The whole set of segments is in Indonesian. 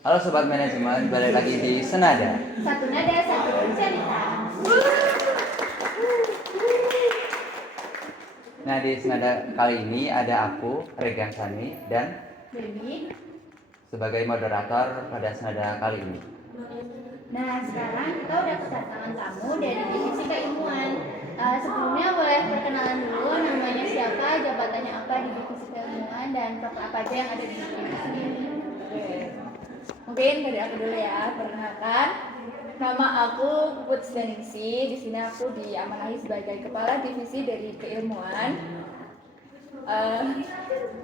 Halo Sobat Manajemen, balik lagi di Senada. Satu nada, satu cerita. Nah, di Senada kali ini ada aku, Regan Sani, dan Baby. sebagai moderator pada Senada kali ini. Nah, sekarang kita udah kedatangan tamu dari divisi keilmuan. Sebelumnya boleh perkenalan dulu, namanya siapa, jabatannya apa di divisi keilmuan, dan program apa aja yang ada di divisi ini. Mungkin dari aku dulu ya, perkenalkan. Nama aku Puput Sedaningsi. Di sini aku diamanahi sebagai kepala divisi dari keilmuan.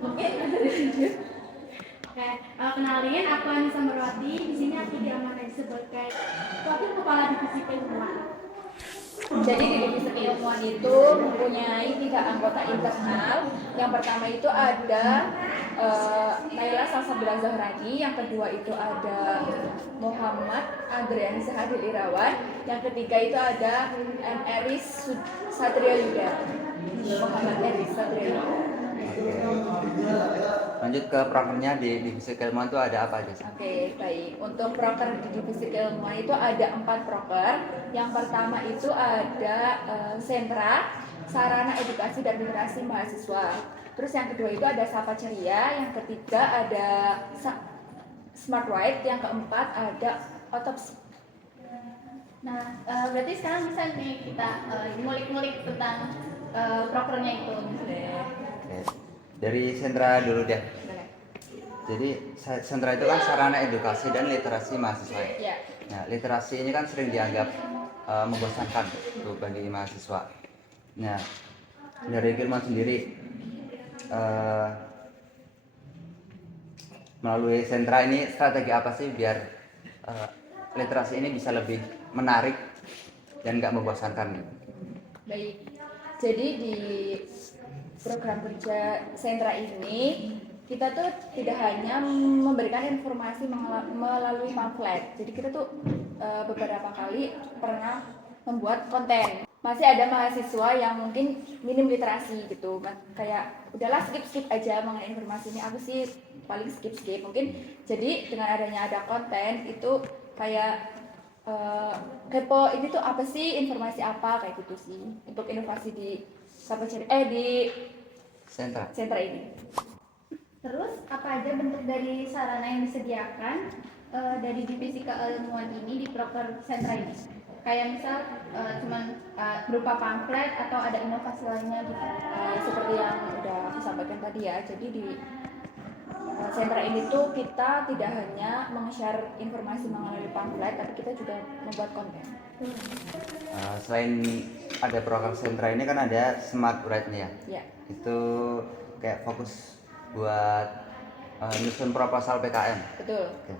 Mungkin Oke, kenalin aku Anissa Merwati. Di sini aku diamanahi sebagai wakil kepala divisi keilmuan. Jadi di divisi keilmuan itu mempunyai 3 anggota internal. Yang pertama itu ada Naila Salsabila Zahrani, yang kedua itu ada Muhammad Adrian Zahadil Irawan, yang ketiga itu ada Eris Satria Yuda. Muhammad Eris Satria Yuda. Lanjut ke prokernya di divisi keilmuan itu ada apa aja sih? Oke, baik. Untuk proker di divisi keilmuan itu ada 4 proker. Yang pertama itu ada sentra, sarana edukasi dan literasi mahasiswa. Terus yang kedua itu ada Sapa Ceria, yang ketiga ada Smart Right, yang keempat ada otopsi. Nah, berarti sekarang bisa nih kita ngulik-ngulik tentang prokernya itu. Oke. Dari sentra dulu deh. Jadi sentra itu kan sarana edukasi dan literasi mahasiswa. Ya. Nah, literasi ini kan sering dianggap membosankan tuh bagi mahasiswa. Nah, dari keilmuan sendiri melalui sentra ini strategi apa sih biar literasi ini bisa lebih menarik dan nggak membosankan? Baik, jadi di program kerja sentra ini kita tuh tidak hanya memberikan informasi melalui pamflet. Jadi kita tuh beberapa kali pernah membuat konten. Masih ada mahasiswa yang mungkin minim literasi gitu, kayak udahlah skip aja mengenai informasi ini. Aku sih paling skip mungkin. Jadi dengan adanya ada konten itu kayak kepo ini tuh apa sih, informasi apa, kayak gitu sih untuk inovasi di di sentra ini. Terus apa aja bentuk dari sarana yang disediakan dari divisi keilmuan ini di proker sentra ini? Kayak misal cuman berupa pamflet atau ada inovasi lainnya gitu. Seperti yang udah aku sampaikan tadi ya. Jadi di sentra ini tuh kita tidak hanya meng-share informasi melalui pamflet, tapi kita juga membuat konten. Selain ada program sentra ini kan ada Smart Right nih ya. Ya. Itu kayak fokus buat nyusun proposal PKM. Betul. Oke.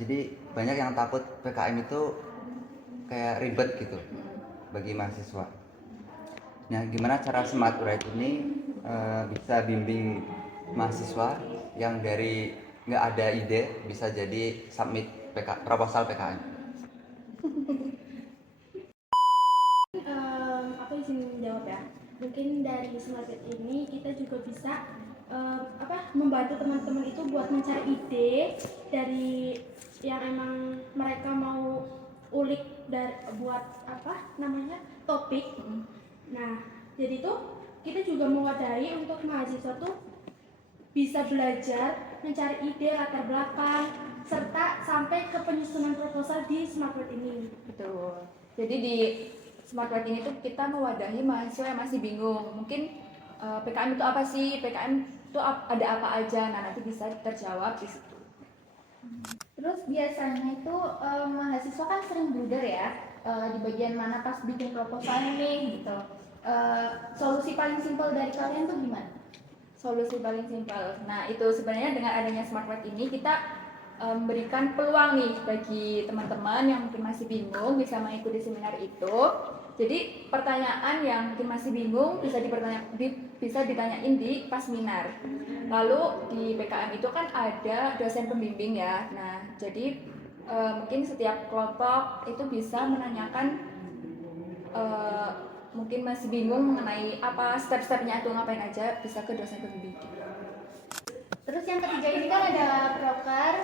Jadi banyak yang takut PKM itu kayak ribet gitu bagi mahasiswa. Nah, gimana cara Smart Right ini bisa bimbing mahasiswa yang dari nggak ada ide bisa jadi submit proposal PKM? Aku izin menjawab ya. Mungkin dari Smart Right ini kita juga bisa membantu teman-teman itu buat mencari ide dari yang emang mereka mau ulik buat topik. Nah, jadi tuh kita juga mewadahi untuk mahasiswa tuh bisa belajar mencari ide, latar belakang, serta sampai ke penyusunan proposal di Smart Right ini. Betul. Jadi di Smart Right ini tuh kita mewadahi mahasiswa yang masih bingung. Mungkin PKM itu apa sih? PKM itu ada apa aja? Nah, nanti bisa terjawab di situ. Terus biasanya itu mahasiswa kan sering blunder ya di bagian mana pas bikin proposalnya nih gitu. Solusi paling simpel dari kalian tuh gimana? Solusi paling simpel. Nah, itu sebenarnya dengan adanya Smart Right ini kita memberikan peluang nih bagi teman-teman yang mungkin masih bingung bisa mengikuti seminar itu. Jadi pertanyaan yang mungkin masih bingung bisa ditanyain di pas seminar. Lalu di PKM itu kan ada dosen pembimbing ya. Nah, jadi mungkin setiap kelompok itu bisa menanyakan mungkin masih bingung mengenai apa step-stepnya itu ngapain aja, bisa ke dosen pembimbing. Terus yang ketiga ini kan ada proker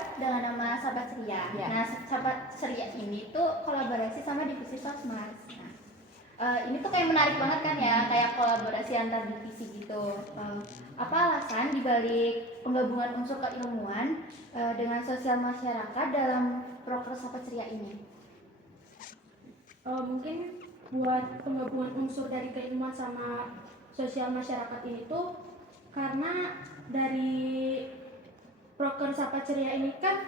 Sahabat Ceria. Ya. Nah, Sahabat Ceria ini tuh kolaborasi sama divisi Sosmas. Nah, ini tuh kayak menarik banget kan ya, kayak kolaborasi antar divisi gitu. Apa alasan dibalik penggabungan unsur keilmuan dengan sosial masyarakat dalam proker Sahabat Ceria ini? Mungkin buat penggabungan unsur dari keilmuan sama sosial masyarakat ini tuh karena dari proker Sahabat Ceria ini kan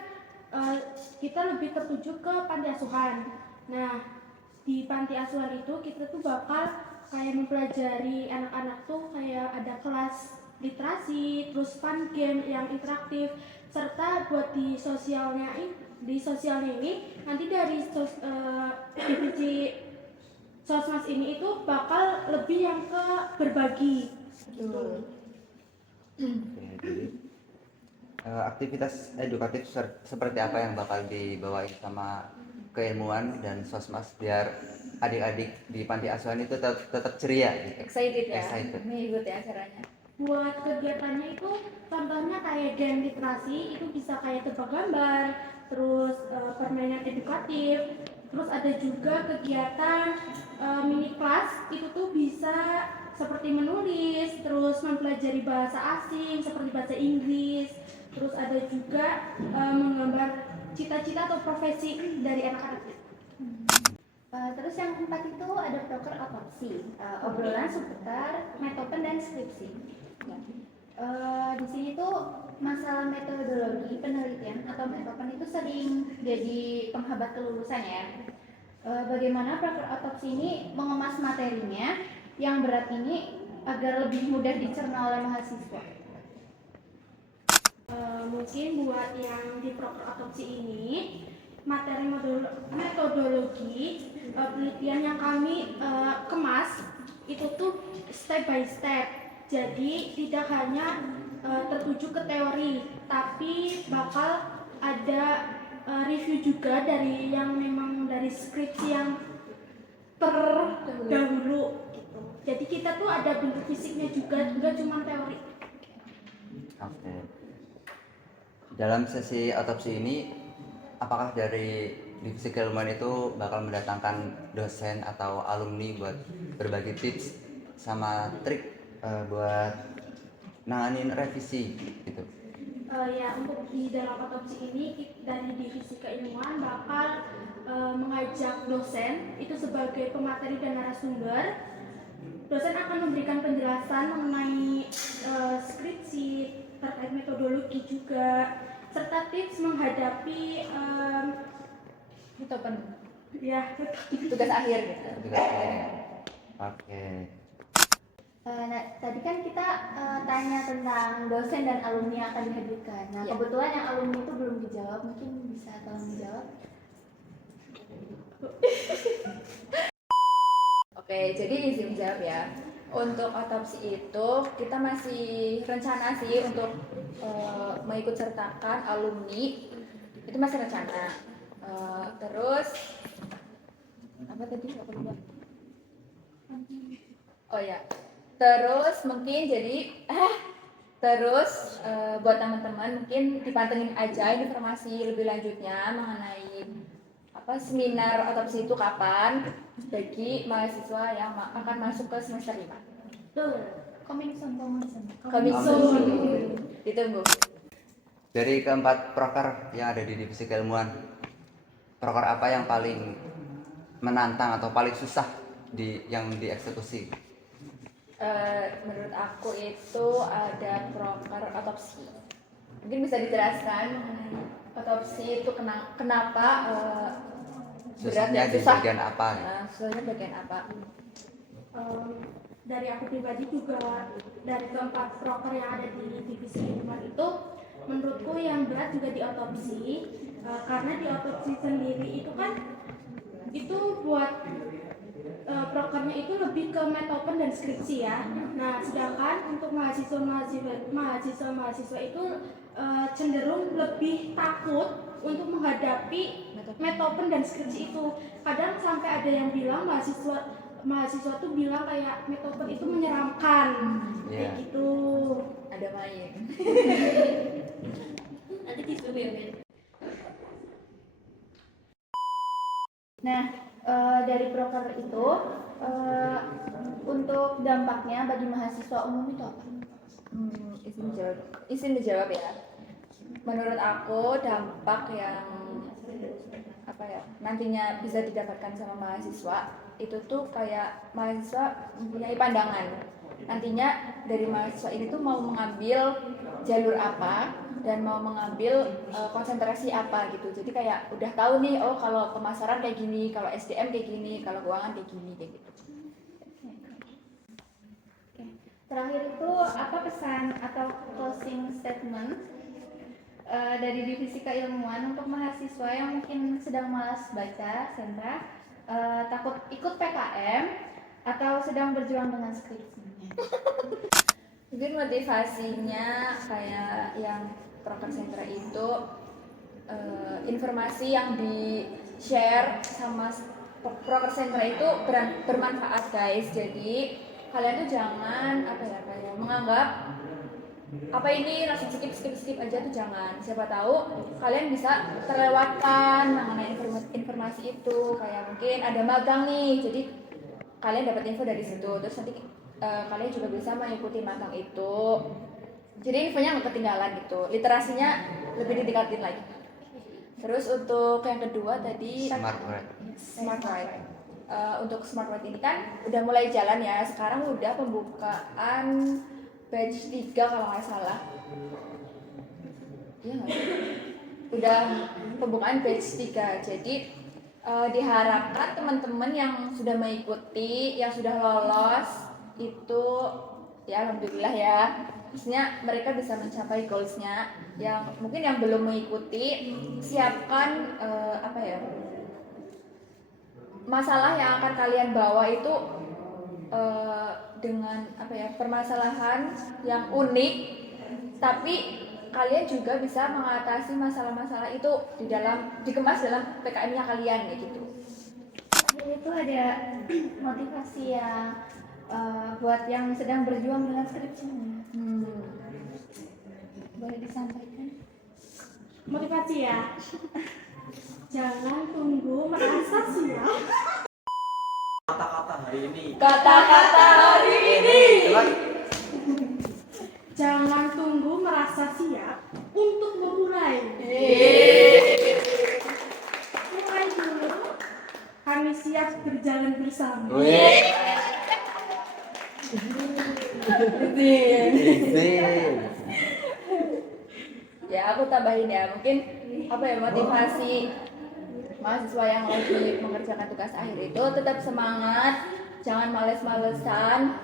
kita lebih tertuju ke panti asuhan. Nah, di panti asuhan itu kita tuh bakal kayak mempelajari anak-anak tuh kayak ada kelas literasi, terus fun game yang interaktif, serta buat di sosialnya ini nanti dari divisi Sosmas ini itu bakal lebih yang ke berbagi gitu. Oke, jadi aktivitas edukatif seperti apa yang bakal dibawain sama keilmuan dan Sosmas biar adik-adik di panti asuhan itu tetap ceria gitu. Excited ya, Excited. mengikuti acaranya. Buat kegiatannya itu contohnya kayak game literasi itu bisa kayak tebak gambar, terus permainan edukatif, terus ada juga kegiatan mini kelas itu tuh bisa seperti menulis, terus mempelajari bahasa asing seperti bahasa Inggris, terus ada juga menggambar cita-cita atau profesi dari anak-anak. Terus yang keempat itu ada proker otopsi, obrolan seputar metopen dan skripsi. Ya. Di sini tuh masalah metodologi penelitian atau metopen itu sering jadi penghambat kelulusan ya. Bagaimana proker otopsi ini mengemas materinya yang berat ini agar lebih mudah dicerna oleh mahasiswa? Mungkin buat yang di proker otopsi ini materi metodologi penelitian yang kami kemas itu tuh step by step. Jadi tidak hanya tertuju ke teori, tapi bakal ada review juga dari yang memang dari skripsi yang terdahulu gitu. Jadi kita tuh ada bentuk fisiknya juga, nggak cuma teori. Oke. Dalam sesi otopsi ini, apakah dari divisi keilmuan itu bakal mendatangkan dosen atau alumni buat berbagi tips sama trik buat nanganin revisi gitu? Ya, untuk di dalam otopsi ini dari divisi keilmuan bakal mengajak dosen itu sebagai pemateri dan narasumber. Dosen akan memberikan penjelasan mengenai skripsi terkait metodologi juga, serta tips menghadapi Metopen, ya tugas akhir gitu. Tugas akhirnya. Oke. Nah, tadi kan kita tanya tentang dosen dan alumni yang akan dihadirkan. Nah, Ya. kebetulan yang alumni itu belum dijawab, mungkin bisa tolong dijawab. Oke, jadi izin jawab ya. Untuk otopsi itu kita masih rencana sih untuk mengikut sertakan alumni, itu masih rencana. Terus apa tadi? Aku lupa. Oh ya, terus mungkin jadi terus buat teman-teman mungkin dipantengin aja informasi lebih lanjutnya mengenai apa seminar otopsi itu kapan bagi mahasiswa yang akan masuk ke semester 5. Tuh, coming soon. Coming soon. Ditunggu. Dari keempat proker yang ada di divisi keilmuan, proker apa yang paling menantang atau paling susah yang dieksekusi? Menurut aku itu ada proker otopsi. Mungkin bisa dijelaskan mengenai otopsi itu kenapa berat Susahnya dan di susah. bagian apa? Susahnya bagian apa? Dari aku pribadi juga dari keempat proker yang ada di divisi keilmuan itu menurutku yang berat juga di otopsi, karena di otopsi sendiri itu kan itu buat prokernya itu lebih ke metopen dan skripsi ya. Nah, sedangkan untuk mahasiswa itu cenderung lebih takut untuk menghadapi metopen dan skripsi itu. Kadang sampai ada yang bilang mahasiswa tuh bilang kayak metopen itu menyeramkan, kayak Yeah. gitu. Ada main. Nanti disuruh ya, Ben. Nah, dari proker itu untuk dampaknya bagi mahasiswa umum itu apa? Izin dijawab ya. Menurut aku dampak yang apa ya nantinya bisa didapatkan sama mahasiswa itu tuh kayak mahasiswa mempunyai pandangan nantinya dari mahasiswa ini tuh mau mengambil jalur apa dan mau mengambil konsentrasi apa gitu. Jadi kayak udah tahu nih, oh kalau pemasaran kayak gini, kalau SDM kayak gini, kalau keuangan kayak gini kayak gitu. Oke. Terakhir itu apa pesan atau closing statement dari divisi keilmuan untuk mahasiswa yang mungkin sedang malas baca sentra, takut ikut PKM atau sedang berjuang dengan skripsinya? Mungkin motivasinya kayak yang proker sentra itu informasi yang di share sama proker sentra itu bermanfaat guys. Jadi kalian tuh jangan apa ya kayak menganggap apa ini langsung skip aja tuh jangan. Siapa tahu kalian bisa terlewatkan mengenai informasi itu. Kayak mungkin ada magang nih, jadi kalian dapat info dari situ. Terus nanti kalian juga bisa mengikuti magang itu. Jadi infonya nggak ketinggalan gitu. Literasinya lebih ditingkatin lagi. Terus untuk yang kedua tadi Smart Ride. Untuk Smart Ride ini kan udah mulai jalan ya. Sekarang udah pembukaan batch 3 kalau nggak salah. Iya nggak sih? Udah pembukaan batch 3. Jadi diharapkan teman-teman yang sudah mengikuti, yang sudah lolos itu ya alhamdulillah ya. Maksudnya mereka bisa mencapai goalsnya. Yang mungkin yang belum mengikuti, siapkan apa ya? Masalah yang akan kalian bawa itu dengan apa ya permasalahan yang unik, tapi kalian juga bisa mengatasi masalah-masalah itu dikemas dalam PKM-nya kalian kayak gitu. Itu ada motivasi yang buat yang sedang berjuang dengan skripsinya. Boleh disampaikan? Motivasi ya. Jangan tunggu merasa siap. Kata-kata hari ini. Kata-kata hari ini. Jangan tunggu merasa siap untuk memulai. Mulai dulu. Kami siap berjalan bersama. Ya aku tambahin ya, mungkin apa ya motivasi mahasiswa yang lagi mengerjakan tugas akhir itu tetap semangat, jangan males-malesan,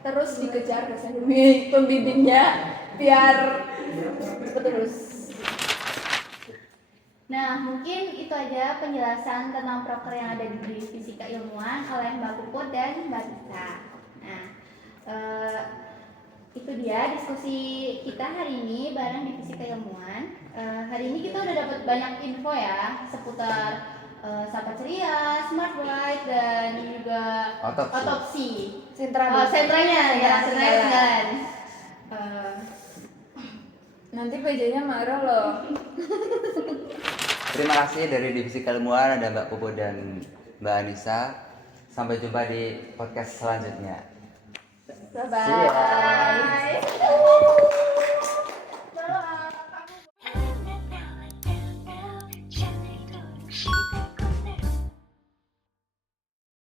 terus dikejar dosen pembimbingnya biar cepet terus. Nah, mungkin itu aja penjelasan tentang proker yang ada di divisi keilmuan oleh Mbak Puput dan Mbak Tita. Nah, itu dia diskusi kita hari ini bareng divisi keilmuan. Hari ini kita udah dapat banyak info ya seputar Sapa Ceria, Smart Ride, dan juga otopsi. Sentranya ketinggalan. Nanti PJ-nya marah loh. Terima kasih dari divisi keilmuan ada Mbak Popo dan Mbak Anissa. Sampai jumpa di podcast selanjutnya. Bye bye.